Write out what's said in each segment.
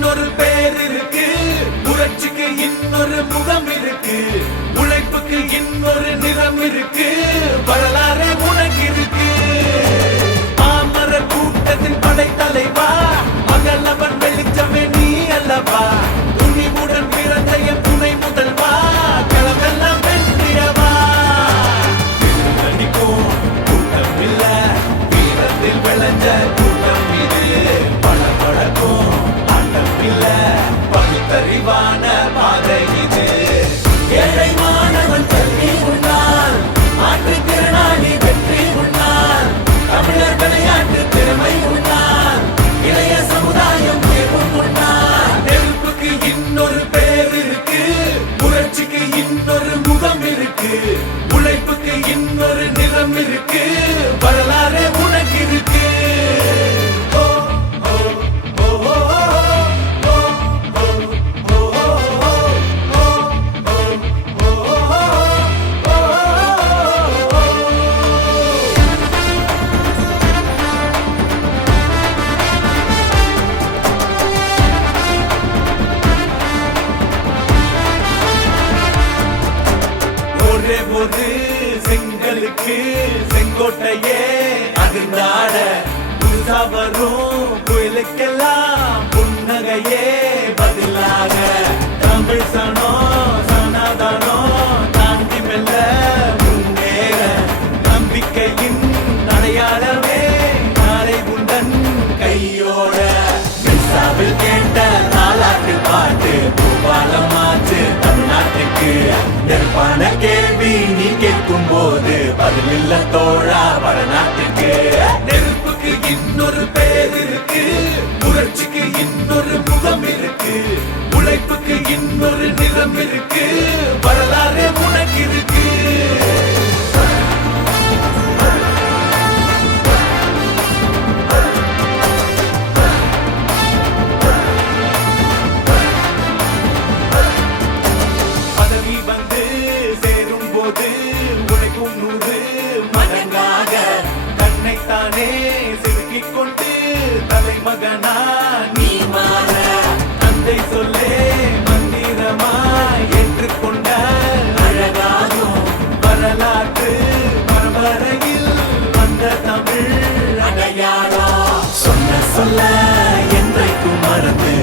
இன்னொரு பேர் இருக்கு. புரட்சிக்கு இன்னொரு முகம் இருக்கு. உழைப்புக்கு இன்னொரு நிறம் இருக்கு. வரலாறு பாதை ஒரே போது செங்கலுக்கு செங்கோட்டையே அதிர்ந்தாட புதுசா வரும் புயலுக்கெல்லாம் புன்னகையே. இல்ல தோழா வடநாட்டுக்கு. நெருப்புக்கு இன்னொரு பேர் இருக்கு. புரட்சிக்கு இன்னொரு முகம் இருக்கு. உழைப்புக்கு இன்னொரு நிறம் இருக்கு. வரலாறு உனக்கு இருக்கு. தலைமகனா நீ மாற தந்தை சொல்லே மந்திரமாய் ஏற்றுக்கொண்ட அழகாகும் வரலாற்று பரம்பரையில் வந்த தமிழ் அடையாளம் சொன்ன சொல்ல என்றைக்கும் மறந்து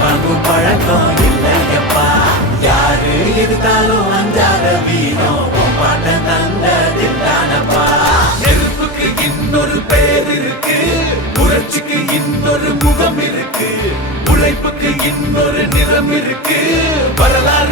வாங்கும் பழக்கம் இல்லையப்பா. யாரு எதிர்த்தாலும் அஞ்சாத வீரம் உன் பேர் இருக்கு புரட்சிக்கு இன்னொரு முகம் இருக்கு. உழைப்புக்கு இன்னொரு நிறம் இருக்கு. வரலாறு